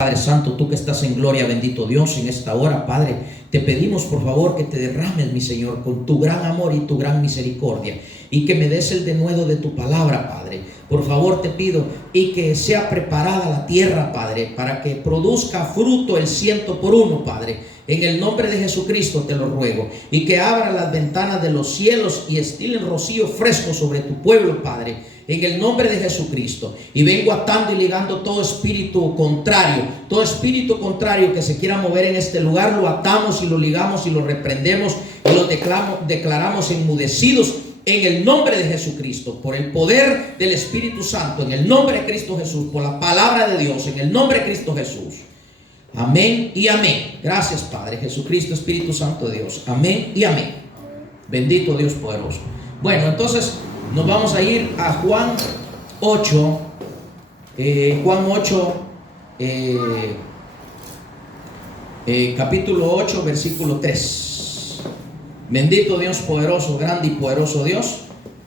Padre Santo, tú que estás en gloria, bendito Dios, en esta hora, Padre, te pedimos por favor que te derrames, mi Señor, con tu gran amor y tu gran misericordia, y que me des el denuedo de tu palabra, Padre. Por favor te pido, y que sea preparada la tierra, Padre, para que produzca fruto el 100 por 1, Padre. En el nombre de Jesucristo te lo ruego, y que abra las ventanas de los cielos y estile el rocío fresco sobre tu pueblo, Padre. En el nombre de Jesucristo. Y vengo atando y ligando todo espíritu contrario que se quiera mover en este lugar, lo atamos y lo ligamos y lo reprendemos y lo declaramos enmudecidos en el nombre de Jesucristo, por el poder del Espíritu Santo, en el nombre de Cristo Jesús, por la palabra de Dios, en el nombre de Cristo Jesús. Amén y amén. Gracias, Padre Jesucristo, Espíritu Santo de Dios. Amén y amén. Bendito Dios poderoso. Bueno, entonces nos vamos a ir a Juan 8, capítulo 8, versículo 3. Bendito Dios poderoso, grande y poderoso Dios.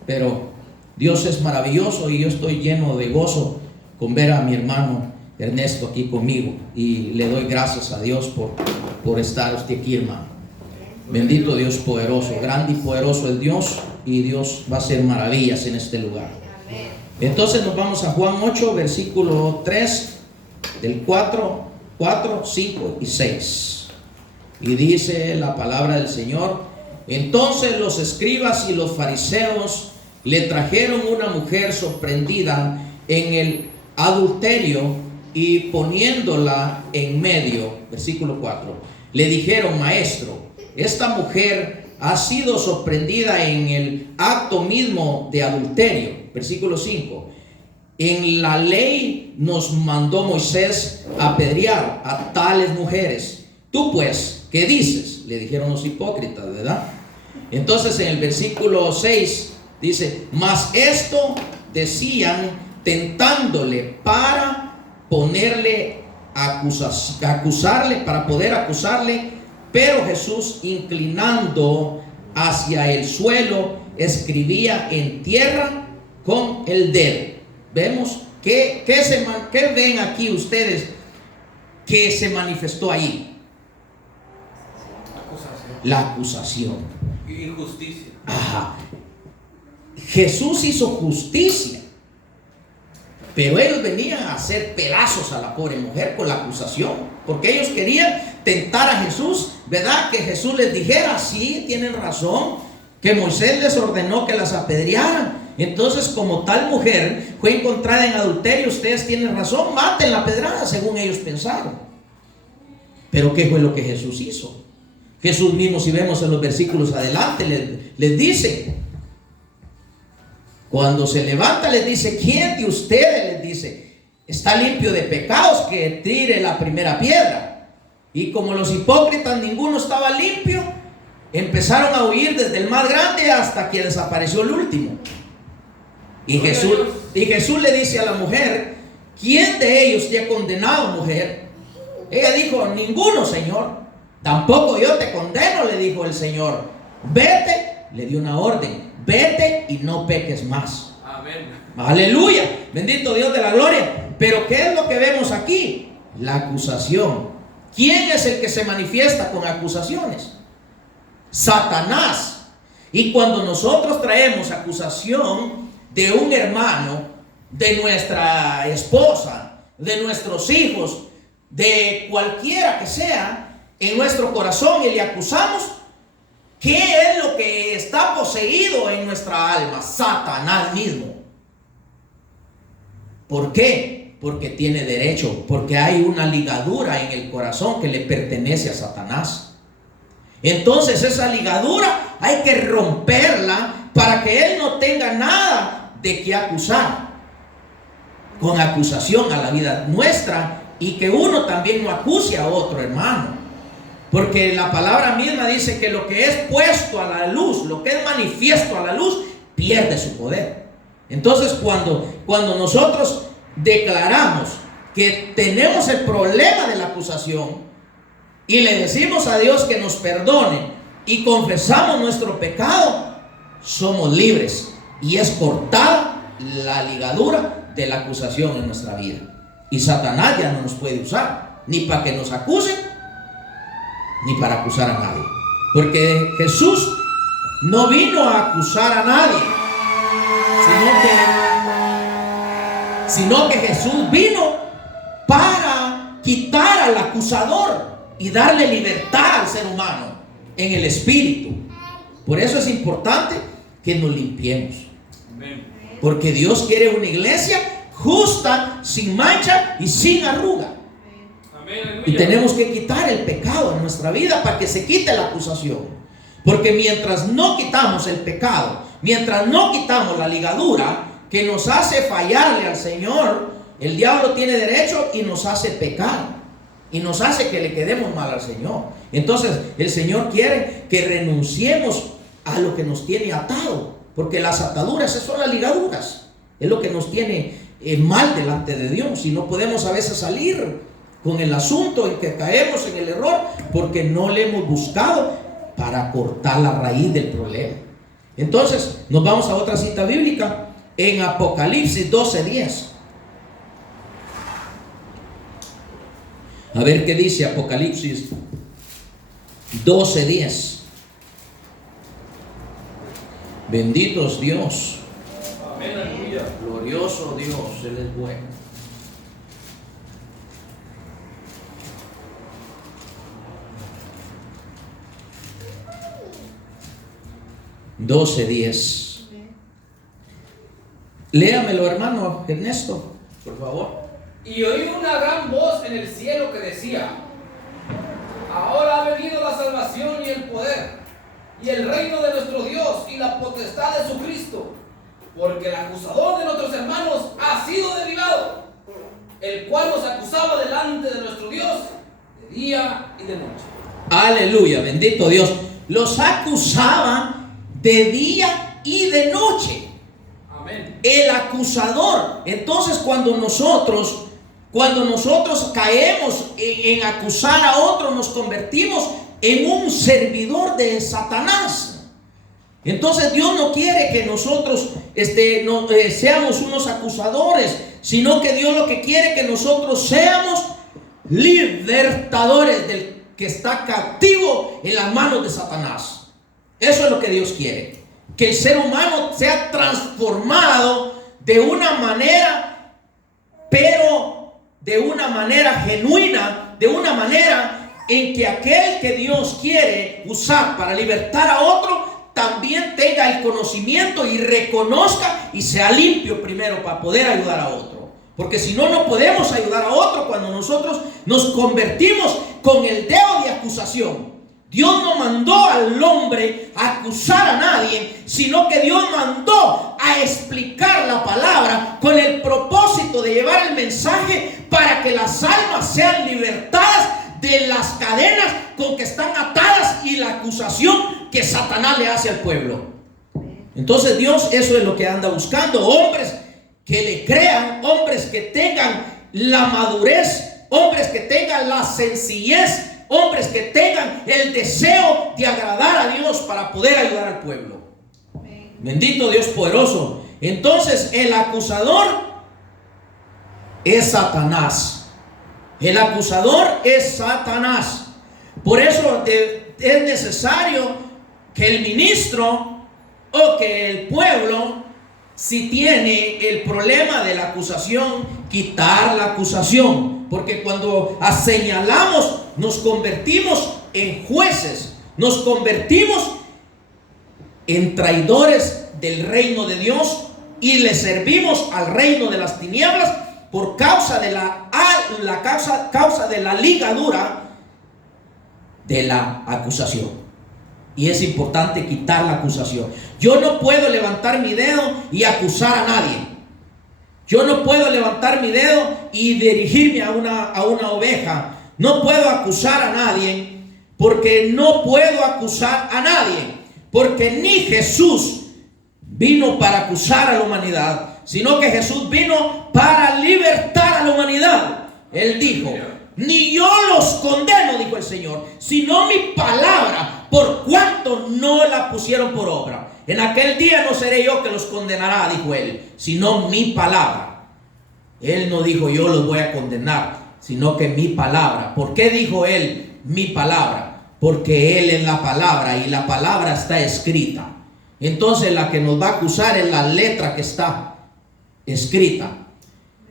Pero Dios es maravilloso y yo estoy lleno de gozo con ver a mi hermano Ernesto aquí conmigo. Y le doy gracias a Dios por estar usted aquí, hermano. Bendito Dios poderoso, grande y poderoso es Dios, y Dios va a hacer maravillas en este lugar. Entonces nos vamos a Juan 8, versículo 3, del 4, 5 y 6. Y dice la palabra del Señor: entonces los escribas y los fariseos le trajeron una mujer sorprendida en el adulterio, y poniéndola en medio, versículo 4, le dijeron: maestro, esta mujer ha sido sorprendida en el acto mismo de adulterio. Versículo 5. En la ley nos mandó Moisés apedrear a tales mujeres. Tú pues, ¿qué dices? Le dijeron los hipócritas, ¿verdad? Entonces en el versículo 6 dice: mas esto decían tentándole para ponerle acusarle, para poder acusarle. Pero Jesús, inclinando hacia el suelo, escribía en tierra con el dedo. Vemos ¿qué ven aquí ustedes que se manifestó ahí? La acusación. Injusticia. Ajá. Jesús hizo justicia, pero ellos venían a hacer pedazos a la pobre mujer con la acusación, porque ellos querían tentar a Jesús, ¿verdad? Que Jesús les dijera: sí, tienen razón, que Moisés les ordenó que las apedrearan. Entonces, como tal mujer fue encontrada en adulterio, ustedes tienen razón, maten la pedrada, según ellos pensaron. Pero ¿qué fue lo que Jesús hizo? Jesús mismo, si vemos en los versículos adelante, les dice, cuando se levanta, les dice: ¿quién de ustedes, les dice, está limpio de pecados? Que tire la primera piedra. Y como los hipócritas ninguno estaba limpio, empezaron a huir desde el más grande hasta que desapareció el último. Y Jesús le dice a la mujer: ¿quién de ellos te ha condenado, mujer? Ella dijo: ninguno, Señor. Tampoco yo te condeno, le dijo el Señor. Vete, le dio una orden: vete y no peques más. Amén. Aleluya, bendito Dios de la gloria. Pero ¿qué es lo que vemos aquí? La acusación. ¿Quién es el que se manifiesta con acusaciones? Satanás. Y cuando nosotros traemos acusación de un hermano, de nuestra esposa, de nuestros hijos, de cualquiera que sea, en nuestro corazón, y le acusamos, ¿qué es lo que está poseído en nuestra alma? Satanás mismo. ¿Por qué? Porque tiene derecho, porque hay una ligadura en el corazón que le pertenece a Satanás. Entonces esa ligadura hay que romperla para que él no tenga nada de qué acusar, con acusación a la vida nuestra, y que uno también no acuse a otro hermano. Porque la palabra misma dice que lo que es puesto a la luz, lo que es manifiesto a la luz, pierde su poder. Entonces cuando nosotros declaramos que tenemos el problema de la acusación y le decimos a Dios que nos perdone y confesamos nuestro pecado, somos libres y es cortada la ligadura de la acusación en nuestra vida. Y Satanás ya no nos puede usar, ni para que nos acusen, ni para acusar a nadie. Porque Jesús no vino a acusar a nadie, sino que Jesús vino para quitar al acusador y darle libertad al ser humano en el espíritu. Por eso es importante que nos limpiemos, porque Dios quiere una iglesia justa, sin mancha y sin arruga. Y tenemos que quitar el pecado en nuestra vida para que se quite la acusación. Porque mientras no quitamos el pecado, mientras no quitamos la ligadura que nos hace fallarle al Señor, el diablo tiene derecho y nos hace pecar, y nos hace que le quedemos mal al Señor. Entonces el Señor quiere que renunciemos a lo que nos tiene atado, porque las ataduras, esas son las ligaduras, es lo que nos tiene mal delante de Dios. Y no podemos a veces salir con el asunto en que caemos en el error, porque no le hemos buscado para cortar la raíz del problema. Entonces nos vamos a otra cita bíblica en Apocalipsis 12:10. A ver qué dice Apocalipsis 12:10. Bendito es Dios. Amén, aleluya. Glorioso Dios, Él es bueno. (12:10). Léamelo, hermano Ernesto, por favor. Y oí una gran voz en el cielo que decía: ahora ha venido la salvación y el poder y el reino de nuestro Dios y la potestad de su Cristo, porque el acusador de nuestros hermanos ha sido derribado, el cual nos acusaba delante de nuestro Dios de día y de noche. Aleluya, bendito Dios. Los acusaba de día y de noche. Amén. El acusador. Entonces cuando nosotros caemos en acusar a otro, nos convertimos en un servidor de Satanás. Entonces Dios no quiere que nosotros seamos unos acusadores, sino que Dios lo que quiere que nosotros seamos libertadores del que está cautivo en las manos de Satanás. Eso es lo que Dios quiere, que el ser humano sea transformado de una manera, pero de una manera genuina, de una manera en que aquel que Dios quiere usar para libertar a otro también tenga el conocimiento y reconozca y sea limpio primero para poder ayudar a otro. Porque si no, no podemos ayudar a otro cuando nosotros nos convertimos con el dedo de acusación. Dios no mandó al hombre a acusar a nadie, sino que Dios mandó a explicar la palabra con el propósito de llevar el mensaje para que las almas sean libertadas de las cadenas con que están atadas y la acusación que Satanás le hace al pueblo. Entonces Dios eso es lo que anda buscando: hombres que le crean, hombres que tengan la madurez, hombres que tengan la sencillez, hombres que tengan el deseo de agradar a Dios para poder ayudar al pueblo. Bendito Dios poderoso. Entonces el acusador es Satanás. El acusador es Satanás. Por eso es necesario que el ministro o que el pueblo, si tiene el problema de la acusación, quitar la acusación. Porque cuando señalamos, nos convertimos en jueces, nos convertimos en traidores del reino de Dios y le servimos al reino de las tinieblas por causa de causa de la ligadura de la acusación. Y es importante quitar la acusación. Yo no puedo levantar mi dedo y acusar a nadie. Yo no puedo levantar mi dedo y dirigirme a una oveja. No puedo acusar a nadie, porque no puedo acusar a nadie. Porque ni Jesús vino para acusar a la humanidad, sino que Jesús vino para libertar a la humanidad. Él dijo: ni yo los condeno, dijo el Señor, sino mi palabra, por cuanto no la pusieron por obra. En aquel día no seré yo que los condenará, dijo él, sino mi palabra. Él no dijo yo los voy a condenar, sino que mi palabra. ¿Por qué dijo él mi palabra? Porque él es la palabra y la palabra está escrita. Entonces la que nos va a acusar es la letra que está escrita.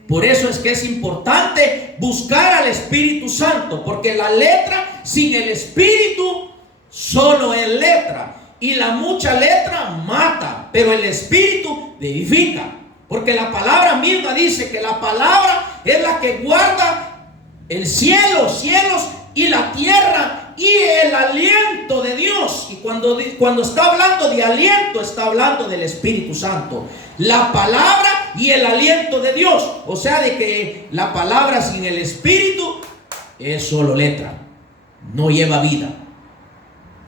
Por eso es que es importante buscar al Espíritu Santo, porque la letra sin el Espíritu solo es letra, y la mucha letra mata, pero el Espíritu vivifica, porque la palabra misma dice que la palabra es la que guarda el cielo, cielos y la tierra y el aliento de Dios. Y cuando está hablando de aliento, está hablando del Espíritu Santo, la palabra y el aliento de Dios. O sea, de que la palabra sin el Espíritu es solo letra, no lleva vida,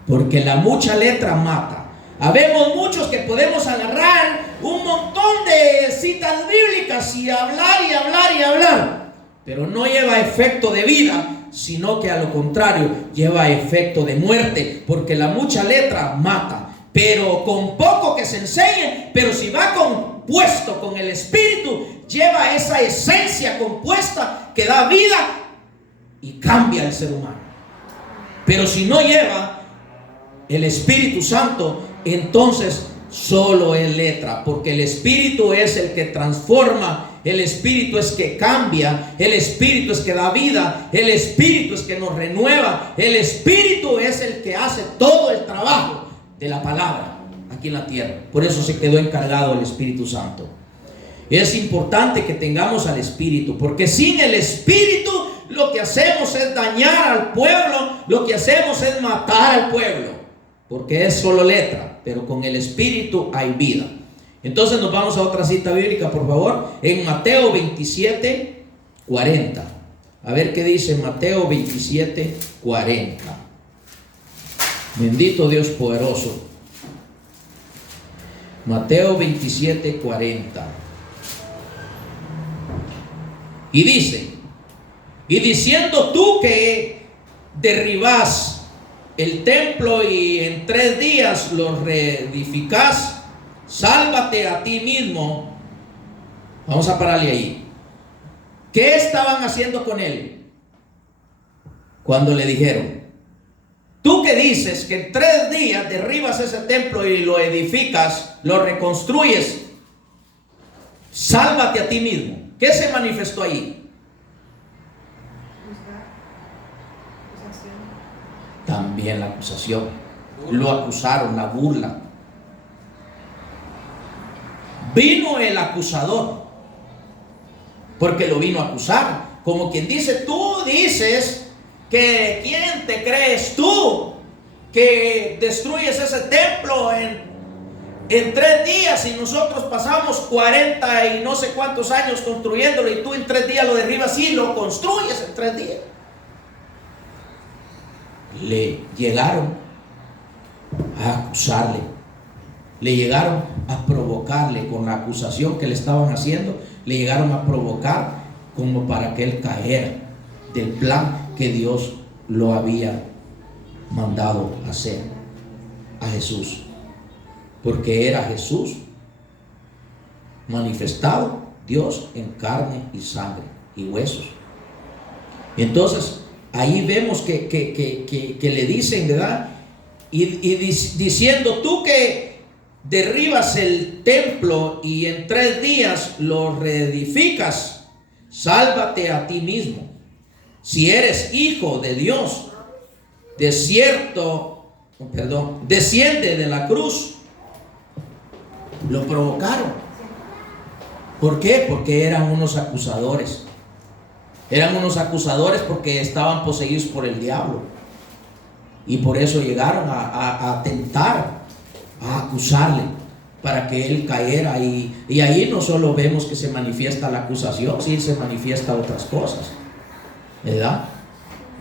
porque la mucha letra mata. Habemos muchos que podemos agarrar un montón de citas bíblicas y hablar y hablar y hablar, pero no lleva efecto de vida, sino que a lo contrario lleva efecto de muerte, porque la mucha letra mata. Pero con poco que se enseñe, pero si va compuesto con el Espíritu, lleva esa esencia compuesta que da vida y cambia al ser humano. Pero si no lleva el Espíritu Santo, entonces solo es letra, porque el Espíritu es el que transforma, el Espíritu es que cambia, el Espíritu es que da vida, el Espíritu es que nos renueva, el Espíritu es el que hace todo el trabajo de la palabra aquí en la tierra. Por eso se quedó encargado el Espíritu Santo. Es importante que tengamos al Espíritu, porque sin el Espíritu lo que hacemos es dañar al pueblo, lo que hacemos es matar al pueblo, porque es solo letra, pero con el Espíritu hay vida. Entonces nos vamos a otra cita bíblica, por favor, en Mateo 27, 40. A ver qué dice Mateo 27, 40. Bendito Dios poderoso. Mateo 27, 40. Y dice: y diciendo tú que derribás el templo y en 3 días lo reedificás, sálvate a ti mismo. Vamos a pararle ahí. ¿Qué estaban haciendo con él? Cuando le dijeron: tú que dices que en 3 días derribas ese templo y lo edificas, lo reconstruyes, sálvate a ti mismo. ¿Qué se manifestó ahí? También la acusación. Lo acusaron, la burla. Vino el acusador, porque lo vino a acusar, como quien dice: tú dices que ¿quién te crees tú que destruyes ese templo en 3 días y nosotros pasamos 40 y no sé cuántos años construyéndolo, y tú en 3 días lo derribas y lo construyes en 3 días? Le llegaron a acusarle, le llegaron a provocarle con la acusación que le estaban haciendo, le llegaron a provocar como para que él caera del plan que Dios lo había mandado hacer a Jesús, porque era Jesús manifestado, Dios en carne y sangre y huesos. Entonces ahí vemos que le dicen, ¿verdad? Y diciendo: tú que derribas el templo y en 3 días lo reedificas, sálvate a ti mismo. Si eres hijo de Dios, desciende de la cruz. Lo provocaron. ¿Por qué? Porque eran unos acusadores. Eran unos acusadores porque estaban poseídos por el diablo. Y por eso llegaron a tentar, a acusarle, para que él cayera. Y ahí no solo vemos que se manifiesta la acusación, sí se manifiesta otras cosas, ¿verdad?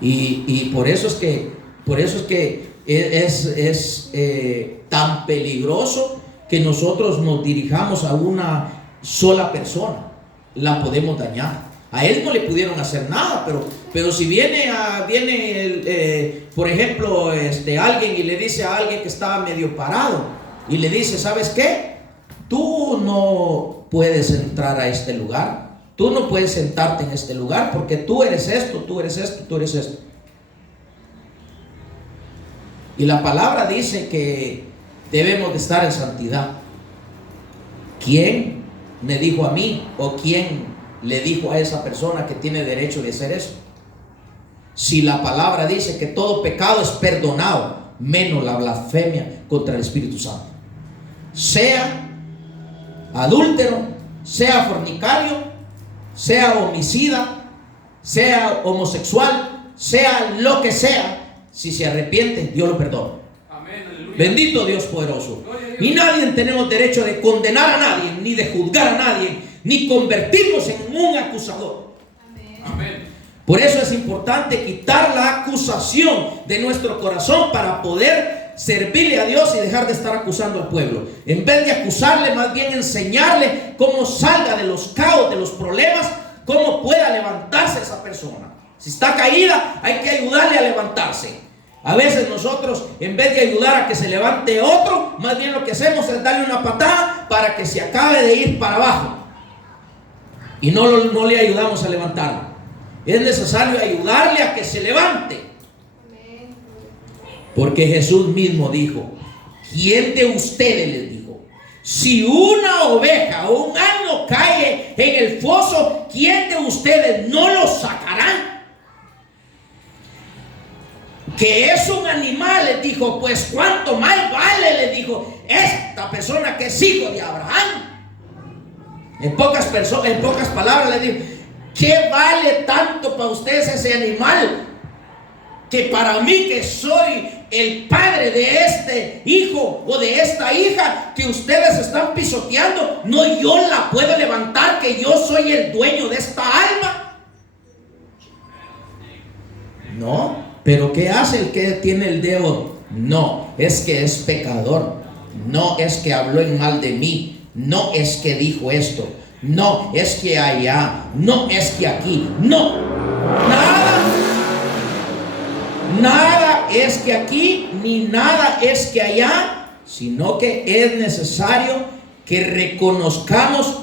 Y por eso es que es tan peligroso que nosotros nos dirijamos a una sola persona. La podemos dañar. A él no le pudieron hacer nada, pero si viene por ejemplo, alguien y le dice a alguien que estaba medio parado y le dice: ¿sabes qué? Tú no puedes entrar a este lugar, tú no puedes sentarte en este lugar porque tú eres esto, tú eres esto, tú eres esto. Y la palabra dice que debemos de estar en santidad. ¿Quién me dijo a mí o quién le dijo a esa persona que tiene derecho de hacer eso? Si la palabra dice que todo pecado es perdonado, menos la blasfemia contra el Espíritu Santo. Sea adúltero, sea fornicario, sea homicida, sea homosexual, sea lo que sea, si se arrepiente, Dios lo perdona. Amén, aleluya. Bendito Dios poderoso. Y nadie tenemos derecho de condenar a nadie, ni de juzgar a nadie, ni convertirnos en un acusador. Amén. Por eso es importante quitar la acusación de nuestro corazón para poder servirle a Dios y dejar de estar acusando al pueblo. En vez de acusarle, más bien enseñarle cómo salga de los caos, de los problemas, cómo pueda levantarse esa persona. Si está caída, hay que ayudarle a levantarse. A veces nosotros, en vez de ayudar a que se levante otro, más bien lo que hacemos es darle una patada para que se acabe de ir para abajo. Y no le ayudamos a levantarlo. Es necesario ayudarle a que se levante. Porque Jesús mismo dijo: ¿quién de ustedes, les dijo, si una oveja o un asno cae en el foso, quién de ustedes no lo sacará? Que es un animal, les dijo, pues cuánto más vale, les dijo, esta persona que es hijo de Abraham. En pocas palabras les digo, ¿qué vale tanto para ustedes ese animal? Que para mí, que soy el padre de este hijo o de esta hija que ustedes están pisoteando, no, yo la puedo levantar, que yo soy el dueño de esta alma. No, pero ¿qué hace el que tiene el dedo? No, es que es pecador. No, es que habló en mal de mí. No, es que dijo esto. No, es que allá. No, es que aquí. No, nada es que aquí, ni nada es que allá, sino que es necesario que reconozcamos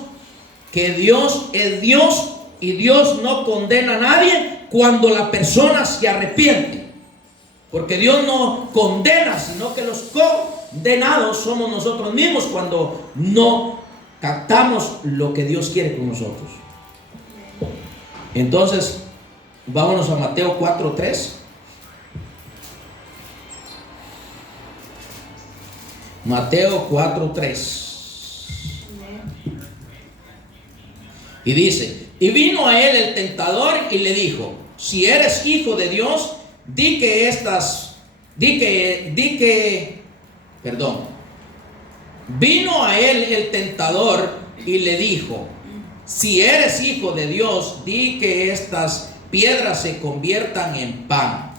que Dios es Dios y Dios no condena a nadie cuando la persona se arrepiente. Porque Dios no condena, sino que los condenados somos nosotros mismos cuando no captamos lo que Dios quiere con nosotros. Entonces, vámonos a Mateo 4:3. Mateo 4:3. Y dice: y vino a él el tentador y le dijo: si eres hijo de Dios, Vino a él el tentador y le dijo: si eres hijo de Dios, di que estas piedras se conviertan en pan.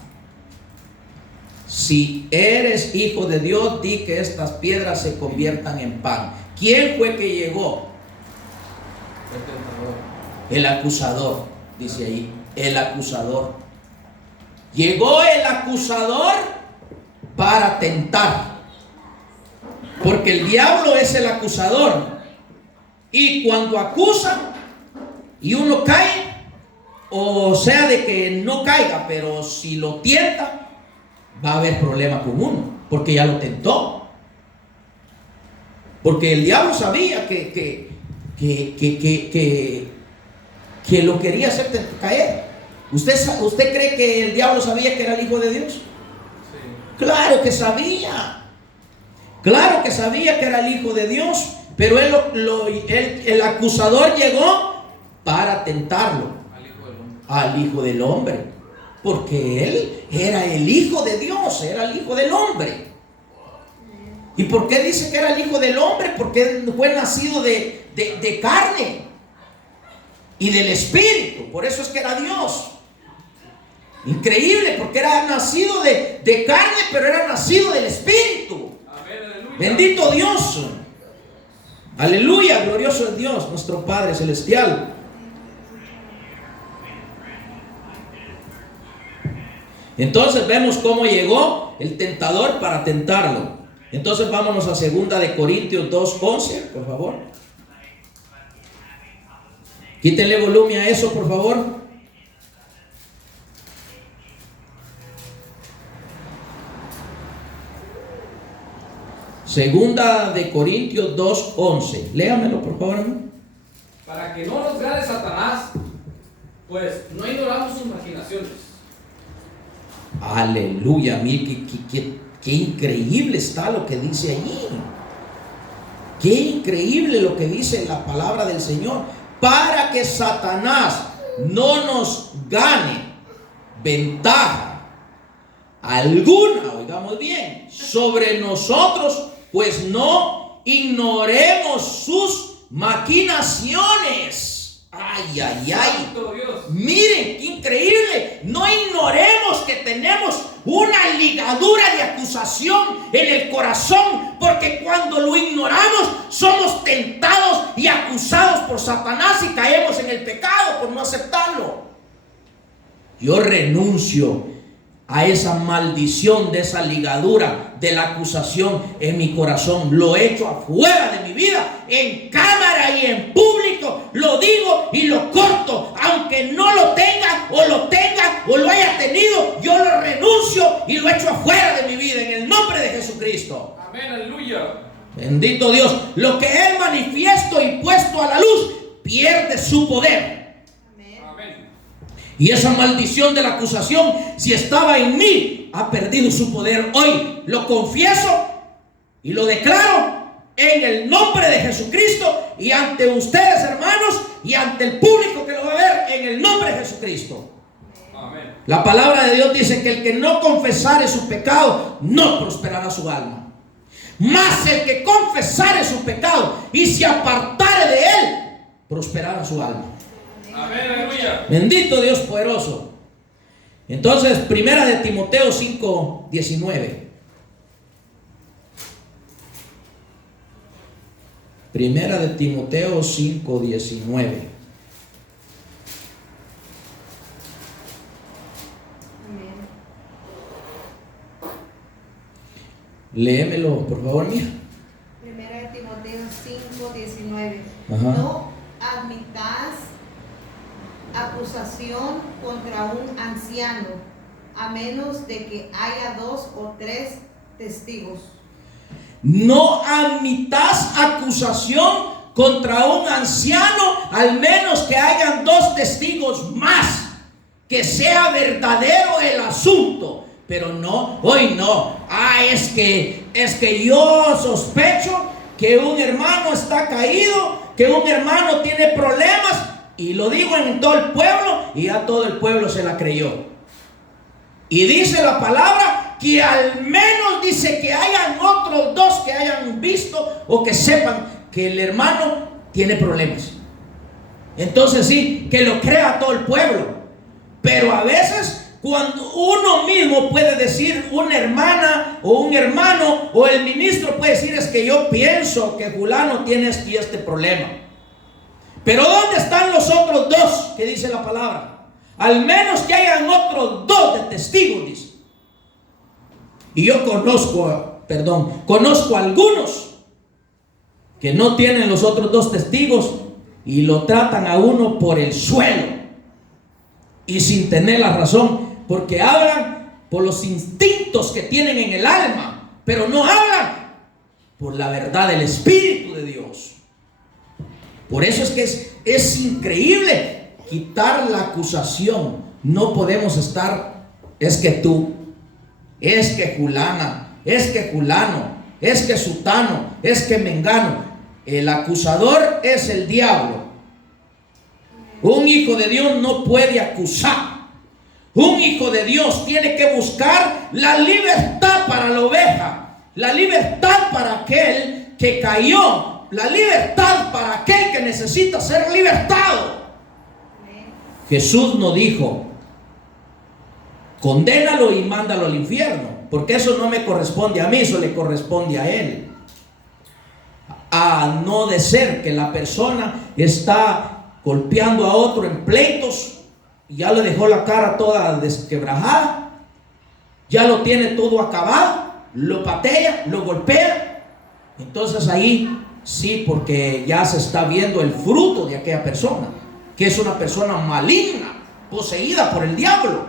Si eres hijo de Dios, di que estas piedras se conviertan en pan. ¿Quién fue que llegó? El acusador, dice ahí, el acusador. Llegó el acusador para tentar, porque el diablo es el acusador, y cuando acusa y uno cae, o sea de que no caiga, pero si lo tienta, va a haber problema con uno, porque ya lo tentó. Porque el diablo sabía que lo quería hacer caer. ¿Usted cree que el diablo sabía que era el Hijo de Dios? Sí. Claro que sabía. Claro que sabía que era el Hijo de Dios. Pero el acusador llegó para tentarlo. Al Hijo del Hombre. Porque él era el Hijo de Dios, era el Hijo del Hombre. ¿Y por qué dice que era el Hijo del Hombre? Porque fue nacido de carne y del Espíritu. Por eso es que era Dios. Increíble, porque era nacido de carne, pero era nacido del Espíritu. Amén, bendito Dios. Aleluya, glorioso es Dios, nuestro Padre Celestial. Entonces vemos cómo llegó el tentador para tentarlo. Entonces vámonos a 2 Corintios 2:11, por favor. Quítenle volumen a eso, por favor. Segunda de Corintios 2:11. Léamelo, por favor, hermano. Para que no nos gane Satanás, pues no ignoramos sus maquinaciones. Aleluya, mire qué increíble está lo que dice allí. Qué increíble lo que dice la palabra del Señor. Para que Satanás no nos gane ventaja alguna, oigamos bien, sobre nosotros, pues no ignoremos sus maquinaciones. Ay, ay, ay. Santo Dios. Miren, qué increíble. No ignoremos que tenemos una ligadura de acusación en el corazón, porque cuando lo ignoramos somos tentados y acusados por Satanás y caemos en el pecado por no aceptarlo. Yo renuncio a esa maldición de esa ligadura de la acusación en mi corazón. Lo echo afuera de mi vida, en cámara y en público. Lo digo y lo corto. Aunque no lo tenga o lo haya tenido, yo lo renuncio y lo echo afuera de mi vida en el nombre de Jesucristo. Amén, aleluya. Bendito Dios. Lo que Él manifiesto y puesto a la luz pierde su poder. Y esa maldición de la acusación, si estaba en mí, ha perdido su poder. Hoy lo confieso y lo declaro en el nombre de Jesucristo y ante ustedes, hermanos, y ante el público que lo va a ver, en el nombre de Jesucristo. Amén. La palabra de Dios dice que el que no confesare su pecado, no prosperará su alma. Mas el que confesare su pecado y se apartare de él, prosperará su alma. Amén, aleluya. Bendito Dios poderoso. Entonces, primera de Timoteo 5:19. Primera de Timoteo 5:19. Léemelo, por favor, mía. Primera de Timoteo 5:19. Ajá. No admitas acusación contra un anciano, a menos de que haya 2 o 3 testigos. No admitas acusación contra un anciano, al menos que hayan 2 testigos más, que sea verdadero el asunto. Pero no, hoy no. Es que yo sospecho que un hermano está caído, que un hermano tiene problemas, y lo digo en todo el pueblo, y ya todo el pueblo se la creyó. Y dice la palabra que al menos dice que hayan otros 2 que hayan visto o que sepan que el hermano tiene problemas. Entonces sí, que lo crea todo el pueblo. Pero a veces cuando uno mismo puede decir, una hermana o un hermano o el ministro puede decir, es que yo pienso que fulano tiene este problema. Pero ¿dónde están los otros 2 que dice la palabra? Al menos que hayan otros 2 de testigos, dice. Y yo conozco algunos que no tienen los otros 2 testigos y lo tratan a uno por el suelo y sin tener la razón, porque hablan por los instintos que tienen en el alma, pero no hablan por la verdad del Espíritu de Dios. Por eso es que es increíble quitar la acusación. No podemos estar, es que tú, es que fulana, es que fulano, es que sutano, es que mengano. El acusador es el diablo. Un hijo de Dios no puede acusar. Un hijo de Dios tiene que buscar la libertad para la oveja, la libertad para aquel que cayó, la libertad para aquel que necesita ser libertado. Jesús no dijo, condénalo y mándalo al infierno, porque eso no me corresponde a mí, eso le corresponde a él. A no de ser que la persona está golpeando a otro en pleitos, y ya le dejó la cara toda desquebrajada, ya lo tiene todo acabado, lo patea, lo golpea. Entonces ahí sí, porque ya se está viendo el fruto de aquella persona que es una persona maligna, poseída por el diablo.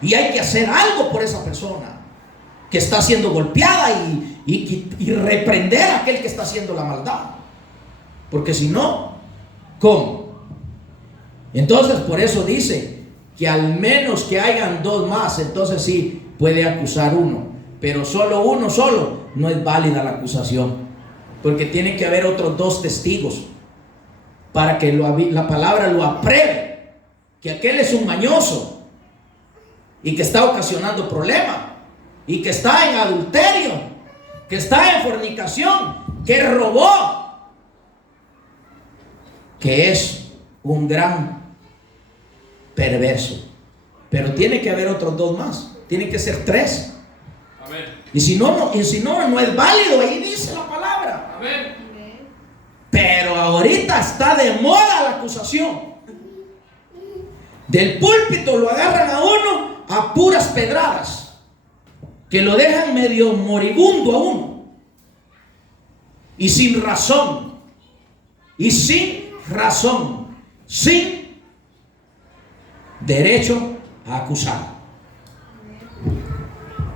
Y hay que hacer algo por esa persona que está siendo golpeada y reprender a aquel que está haciendo la maldad. Porque si no, ¿cómo? Entonces por eso dice que al menos que hayan dos más, entonces sí puede acusar uno. Pero solo uno solo no es válida la acusación, porque tiene que haber otros dos testigos para que la palabra lo apruebe, que aquel es un mañoso y que está ocasionando problemas, y que está en adulterio, que está en fornicación, que robó, que es un gran perverso. Pero tiene que haber otros dos más, tiene que ser tres. Amén. Y si no es válido, ahí dice la palabra. Amén. Pero ahorita está de moda la acusación. Del púlpito lo agarran a uno a puras pedradas, que lo dejan medio moribundo a uno, y sin razón, sin derecho a acusar.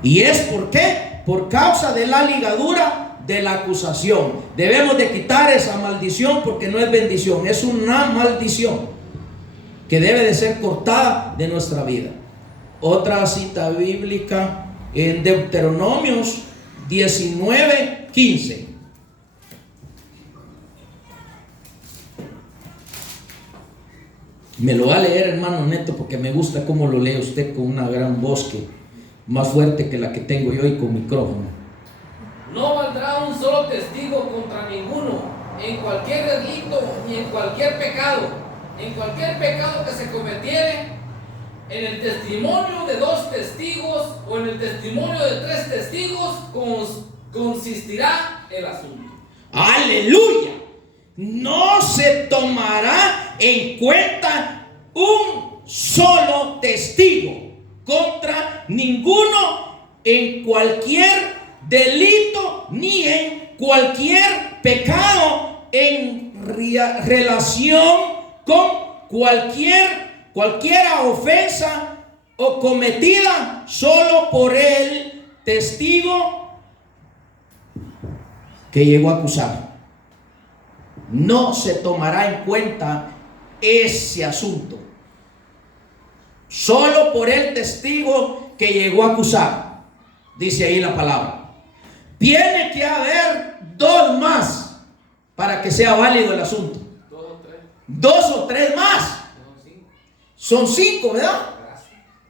¿Y es por qué? Por causa de la ligadura de la acusación. Debemos de quitar esa maldición, porque no es bendición, es una maldición que debe de ser cortada de nuestra vida. Otra cita bíblica en Deuteronomios 19:15. Me lo va a leer, hermano Neto, porque me gusta cómo lo lee usted con una gran voz, que más fuerte que la que tengo yo, y con micrófono. No valdrá un solo testigo contra ninguno en cualquier delito ni en cualquier pecado. En cualquier pecado que se cometiere, en el testimonio de 2 testigos o en el testimonio de 3 testigos consistirá el asunto. ¡Aleluya! No se tomará en cuenta un solo testigo contra ninguno en cualquier delito ni en cualquier pecado en relación con cualquiera ofensa o cometida solo por el testigo que llegó a acusar. No se tomará en cuenta ese asunto solo por el testigo que llegó a acusar. Dice ahí la palabra. Tiene que haber 2 más para que sea válido el asunto. 2 o 3 más. Son 5, ¿verdad?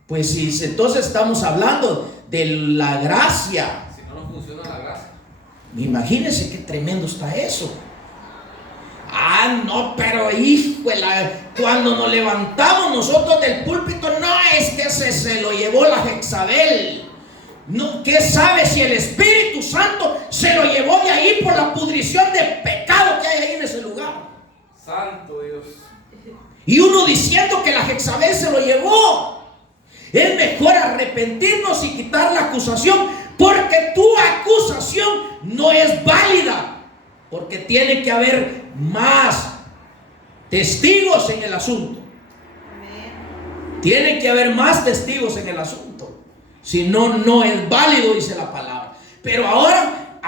Pues sí, entonces estamos hablando de la gracia. Si no funciona la gracia. Imagínense qué tremendo está eso. No, pero híjole, cuando nos levantamos nosotros del púlpito, no, es que se lo llevó la Jezabel. No, ¿qué sabe si el Espíritu Santo se lo llevó de ahí por la pudrición de pecado que hay ahí en ese lugar? Santo Dios. Y uno diciendo que la Jezabel se lo llevó. Es mejor arrepentirnos y quitar la acusación, porque tu acusación no es válida, porque tiene que haber más testigos en el asunto. Tiene que haber más testigos en el asunto. Si no, no es válido, dice la palabra. Pero ahora,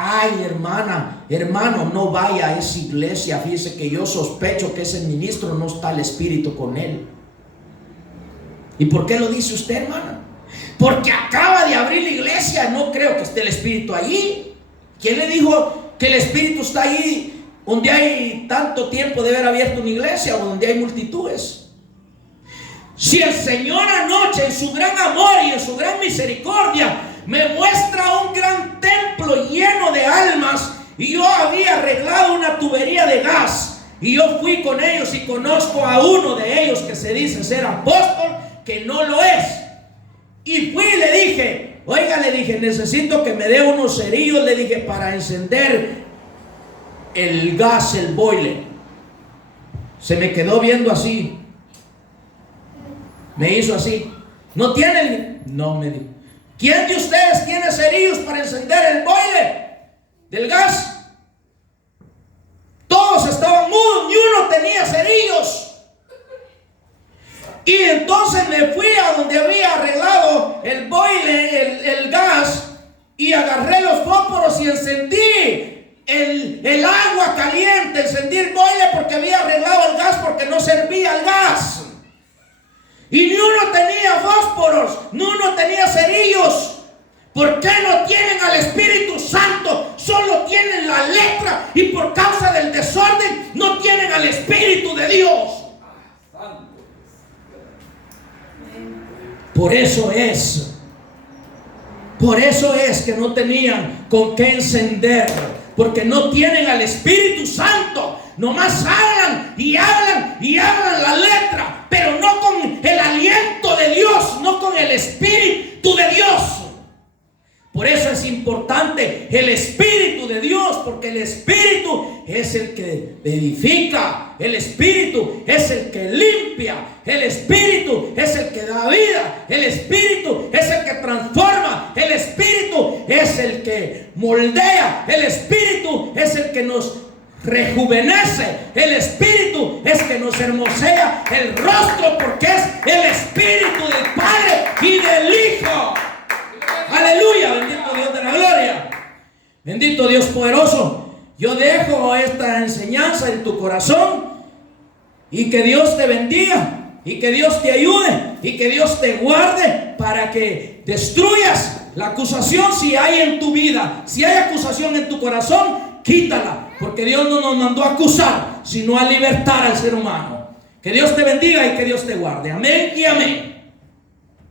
hermano, no vaya a esa iglesia. Fíjese que yo sospecho que ese ministro no está el Espíritu con él. ¿Y por qué lo dice usted, hermana? Porque acaba de abrir la iglesia. No creo que esté el Espíritu allí. ¿Quién le dijo que el Espíritu está allí donde hay tanto tiempo de haber abierto una iglesia o donde hay multitudes? Si el Señor anoche, en su gran amor y en su gran misericordia, me muestra un gran templo lleno de almas, y yo había arreglado una tubería de gas, y yo fui con ellos y conozco a uno de ellos que se dice ser apóstol, que no lo es, y fui y le dije, oiga, le dije, necesito que me dé unos cerillos, le dije, para encender el gas, el boiler. Se me quedó viendo así. Me hizo así. ¿No tienen? No, me dijo. ¿Quién de ustedes tiene cerillos para encender el boiler del gas? Todos estaban mudos, ni uno tenía cerillos. Y entonces me fui a donde había arreglado el boiler, el gas, y agarré los fósforos y encendí el agua caliente, encendí el boiler porque había arreglado el gas porque no servía el gas. Y ni uno tenía fósforos, ni uno tenía cerillos. ¿Por qué no tienen al Espíritu Santo? Solo tienen la letra y por causa del desorden no tienen al Espíritu de Dios. Por eso es que no tenían con qué encender, porque no tienen al Espíritu Santo. Nomás hablan y hablan y hablan la letra, pero no con el aliento de Dios, no con el Espíritu de Dios. Por eso es importante el Espíritu de Dios, porque el Espíritu es el que edifica, el Espíritu es el que limpia, el Espíritu es el que da vida, el Espíritu es el que transforma, el Espíritu es el que moldea, el Espíritu es el que nos rejuvenece, el Espíritu es que nos hermosea el rostro, porque es el Espíritu del Padre y del Hijo. Aleluya, bendito Dios de la gloria, bendito Dios poderoso. Yo dejo esta enseñanza en tu corazón, y que Dios te bendiga, y que Dios te ayude, y que Dios te guarde para que destruyas la acusación si hay en tu vida. Si hay acusación en tu corazón, quítala, porque Dios no nos mandó a acusar, sino a libertar al ser humano. Que Dios te bendiga y que Dios te guarde. Amén y amén.